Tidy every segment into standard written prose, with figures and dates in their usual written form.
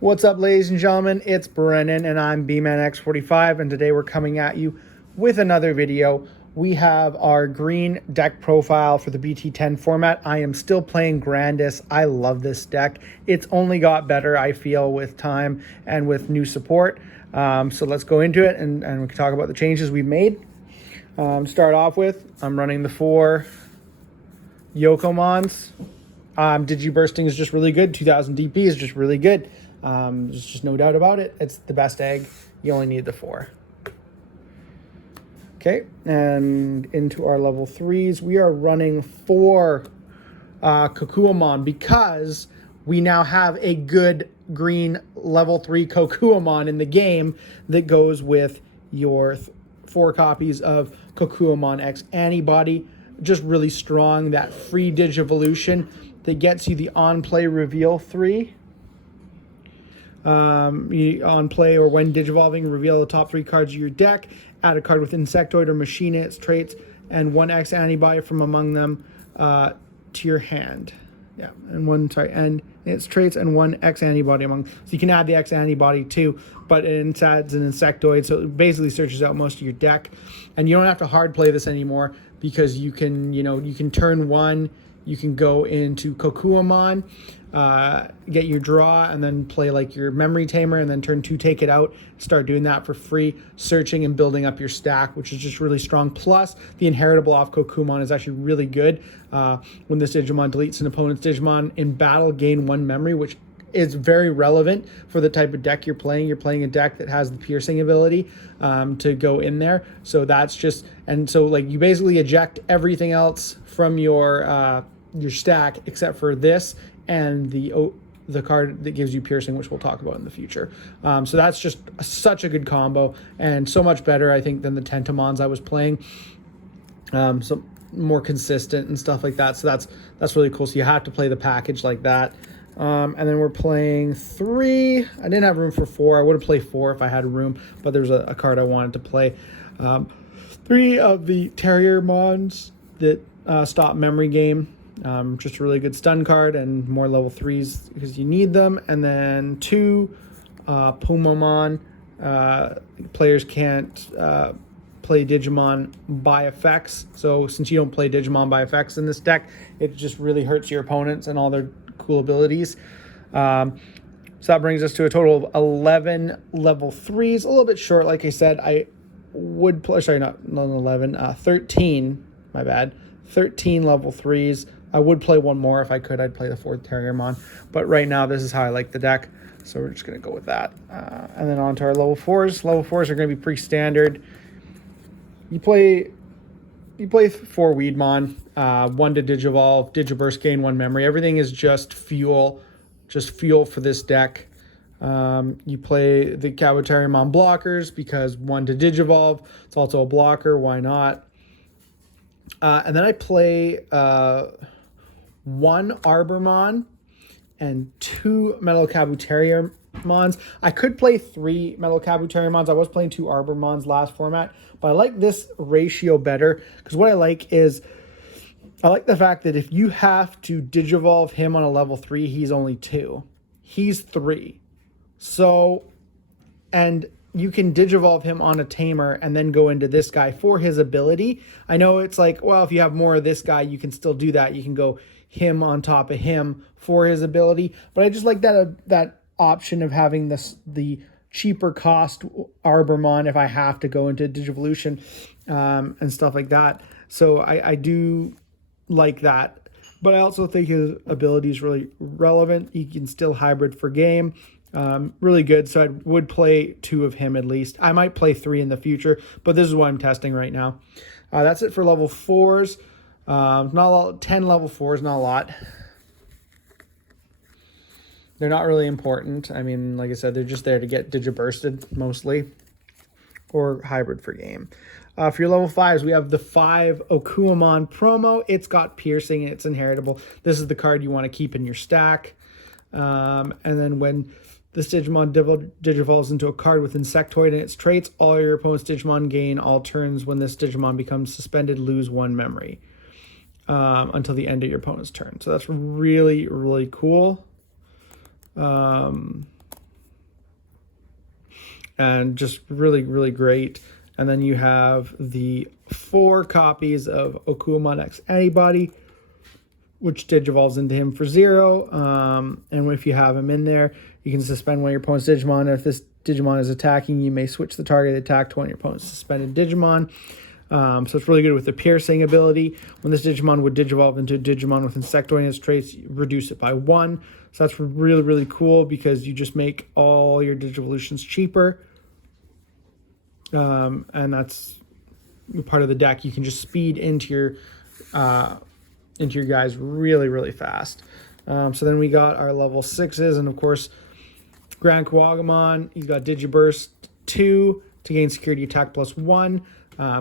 What's up, ladies and gentlemen? It's Brennan, and I'm BManX45, and today we're coming at you with another video. We have our green deck profile for the BT10 format. I am still playing Grandis. I love this deck. It's only got better, I feel, with time and with new support. So let's go into it, and we can talk about the changes we've made. Start off with, I'm running the 4 Yokomons. Digibursting is just really good. 2000 DP is just really good. There's just no doubt about it. It's the best egg. You only need the 4. Okay, and into our level 3s, we are running 4 Kokuamon because we now have a good green level 3 Kokuamon in the game that goes with your 4 copies of Kokuamon X Antibody. Just really strong. That free Digivolution that gets you the on-play reveal 3. On play or when digivolving, reveal the top 3 cards of your deck. Add a card with Insectoid or Machine its traits and 1 X antibody from among them to your hand. Yeah, and its traits and 1 X antibody among. So you can add the X antibody too, but it adds an Insectoid, so it basically searches out most of your deck. And you don't have to hard play this anymore because you can turn 1. You can go into Kokuamon, get your draw, and then play like your Memory Tamer, and then turn 2, take it out. Start doing that for free, searching and building up your stack, which is just really strong. Plus, the inheritable off Kokuamon is actually really good. When this Digimon deletes an opponent's Digimon in battle, gain 1 memory, which is very relevant for the type of deck you're playing. You're playing a deck that has the piercing ability to go in there. So that's just, and so like you basically eject everything else from your stack except for this and the card that gives you piercing, which we'll talk about in the future. So that's just such a good combo and so much better, I think, than the Tentamons I was playing. So more consistent and stuff like that. So that's really cool. So you have to play the package like that. And then we're playing 3. I didn't have room for 4. I would have played 4 if I had room, but there's a card I wanted to play. 3 of the Terriermons that stop memory game. Just a really good stun card and more level 3s because you need them. And then 2 Pumamon. Players can't play Digimon by effects. So since you don't play Digimon by effects in this deck, it just really hurts your opponents and all their cool abilities. So that brings us to a total of 11 level 3s. A little bit short, like I said. I would play, sorry, not 11, 13, my bad. 13 level 3s. I would play 1 more if I could. I'd play the 4th Terriermon. But right now, this is how I like the deck. So we're just going to go with that. And then on to our level 4s. Level 4s are going to be pretty standard. You play 4 Weedmon, 1 to Digivolve, Digiburst, gain 1 memory. Everything is just fuel for this deck. You play the Kabuterimon blockers because 1 to Digivolve. It's also a blocker. Why not? And then I play 1 Arbormon and 2 Metal Kabuterimons. I could play 3 Metal Kabuterimons. I was playing 2 Arbormons last format, but I like this ratio better because what I like is I like the fact that if you have to Digivolve him on a level 3, he's only 2. He's 3. So, and you can Digivolve him on a Tamer and then go into this guy for his ability. I know it's like, well, if you have more of this guy, you can still do that. You can go him on top of him for his ability. But I just like that option of having the cheaper cost Arbormon if I have to go into Digivolution and stuff like that. So I do like that. But I also think his ability is really relevant. He can still hybrid for game. Really good. So I would play 2 of him at least. I might play 3 in the future, but this is what I'm testing right now. That's it for level 4s. Not a lot, 10 level 4s, not a lot. They're not really important. I mean, like I said, they're just there to get Digibursted mostly or hybrid for game. For your level 5s, we have the 5 Okuamon promo. It's got piercing and it's inheritable. This is the card you want to keep in your stack. And then when this Digimon digivolves into a card with Insectoid and its traits, all your opponent's Digimon gain all turns. When this Digimon becomes suspended, lose 1 memory until the end of your opponent's turn. So that's really, really cool. and just really, really great. And then you have the 4 copies of Okuamon X Antibody, which digivolves into him for 0. And if you have him in there, you can suspend one of your opponent's Digimon. If this Digimon is attacking, you may switch the target attack to one of your opponent's suspended Digimon. So it's really good with the piercing ability. When this Digimon would digivolve into a Digimon with Insectoid in its traits, you reduce it by 1. So that's really, really cool because you just make all your Digivolutions cheaper. And that's part of the deck. You can just speed into your guys really, really fast. So then we got our level 6s, and of course, GrandisKuwagamon. He's got Digiburst 2 to gain security attack plus 1.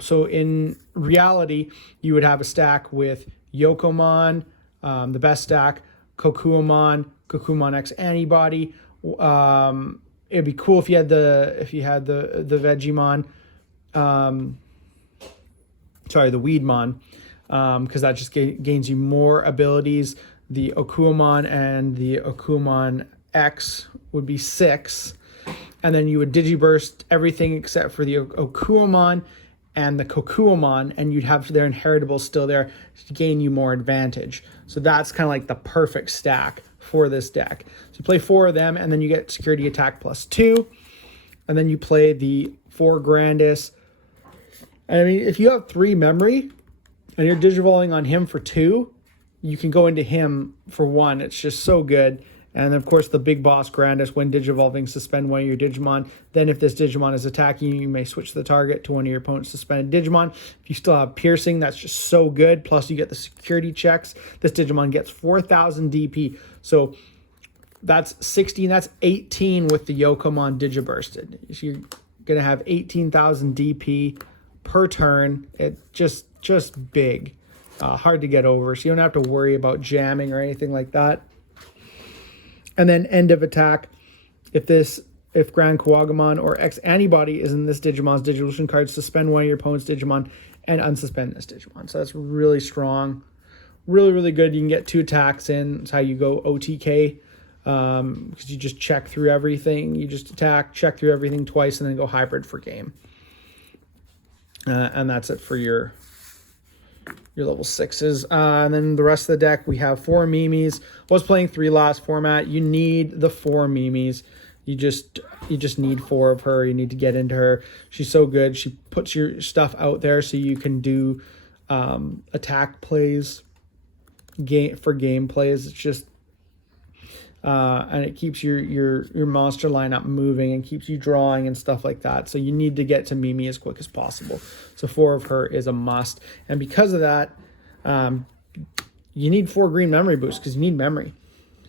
So in reality, you would have a stack with Yokomon, the best stack, Kokuamon, Kokuamon X Antibody. It'd be cool if you had the Vegemon, the Weedmon, because that just gains you more abilities. The Okuamon and the Okuamon X would be 6, and then you would Digiburst everything except for the Okuamon and the Kokuamon, and you'd have their inheritables still there to gain you more advantage. So that's kind of like the perfect stack for this deck. So you play 4 of them, and then you get security attack plus 2, and then you play the 4 Grandis. And I mean, if you have 3 memory, and you're digivolving on him for 2, you can go into him for 1. It's just so good. And of course, the big boss Grandis, when digivolving, suspend one of your Digimon. Then if this Digimon is attacking you, you may switch the target to one of your opponent's suspended Digimon. If you still have piercing, that's just so good. Plus you get the security checks. This Digimon gets 4,000 DP. So that's 16, that's 18 with the Yokomon Digibursted. So you're going to have 18,000 DP per turn. It just big. Hard to get over. So you don't have to worry about jamming or anything like that. And then end of attack, if GrandisKuwagamon or X Antibody is in this Digimon's Digivolution card, suspend one of your opponent's Digimon and unsuspend this Digimon. So that's really strong. Really, really good. You can get 2 attacks in. That's how you go OTK, because you just check through everything. You just attack, check through everything twice, and then go hybrid for game. And that's it for your level 6s. And then the rest of the deck, we have 4 Mimis. I was playing 3 last format. You need the 4 Mimis. You just need 4 of her. You need to get into her. She's so good. She puts your stuff out there so you can do attack plays, game plays. It's just and it keeps your monster lineup moving and keeps you drawing and stuff like that. So you need to get to Mimi as quick as possible. So 4 of her is a must. And because of that, you need 4 green memory boosts because you need memory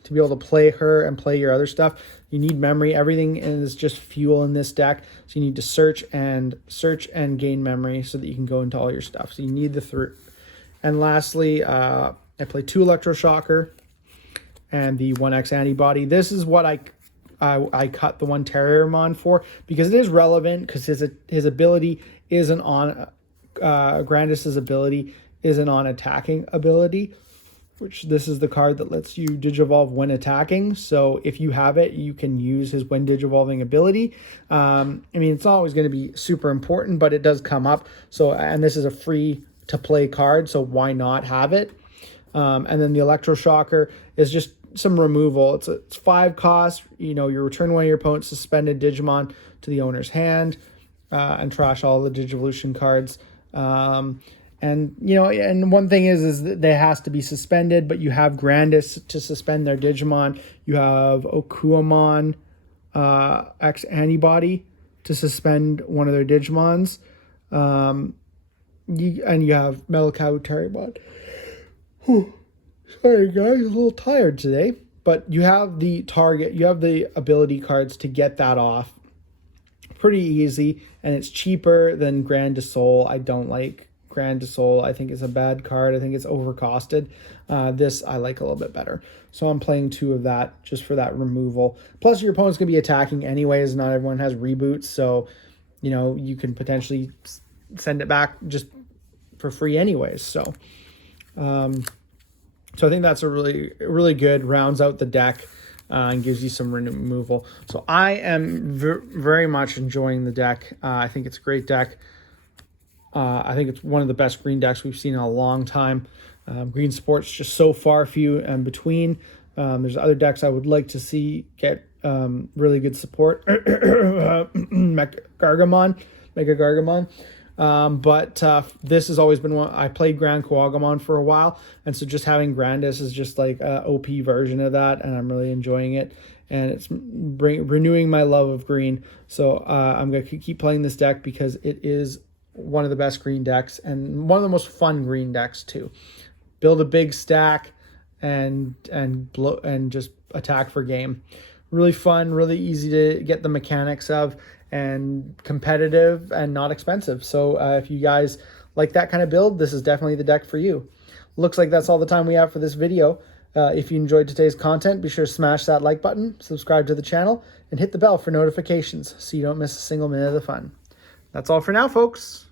to be able to play her and play your other stuff. You need memory. Everything is just fuel in this deck. So you need to search and gain memory so that you can go into all your stuff. So you need the 3. And lastly, I play 2 Electroshocker and the 1X Antibody. This is what I cut the 1 Terriermon for, because it is relevant, because his ability isn't on Grandis's ability isn't on attacking ability, which this is the card that lets you digivolve when attacking. So if you have it, you can use his when digivolving ability. I mean, it's not always going to be super important, but it does come up. So, and this is a free to play card, so why not have it? And then the Electroshocker is just some removal. It's 5 cost. You return one of your opponent's suspended Digimon to the owner's hand, and trash all the Digivolution cards. And one thing is that they has to be suspended, but you have Grandis to suspend their Digimon. You have Okuamon X Antibody to suspend one of their Digimons. You have Metalcow Terriermon. Sorry guys, a little tired today. But you have the target, you have the ability cards to get that off. Pretty easy, and it's cheaper than Grandis. I don't like Grandis. I think it's a bad card. I think it's overcosted. This I like a little bit better. So I'm playing 2 of that just for that removal. Plus your opponent's going to be attacking anyways. Not everyone has reboots, so you can potentially send it back just for free anyways. So I think that's a really, really good, rounds out the deck. and gives you some removal. So I am very much enjoying the deck. I think it's a great deck. I think it's one of the best green decks we've seen in a long time. Green support's just so far few and between. There's other decks I would like to see get really good support. Mega Gargamon. But this has always been one. I played GrandisKuwagamon for a while, and so just having Grandis is just like a OP version of that, and I'm really enjoying it. And it's renewing my love of green. So I'm going to keep playing this deck because it is one of the best green decks and one of the most fun green decks too. Build a big stack and just attack for game. Really fun, really easy to get the mechanics of, and competitive and not expensive. So if you guys like that kind of build, this is definitely the deck for you. Looks like that's all the time we have for this video. If you enjoyed today's content, be sure to smash that like button, subscribe to the channel, and hit the bell for notifications so you don't miss a single minute of the fun. That's all for now, folks.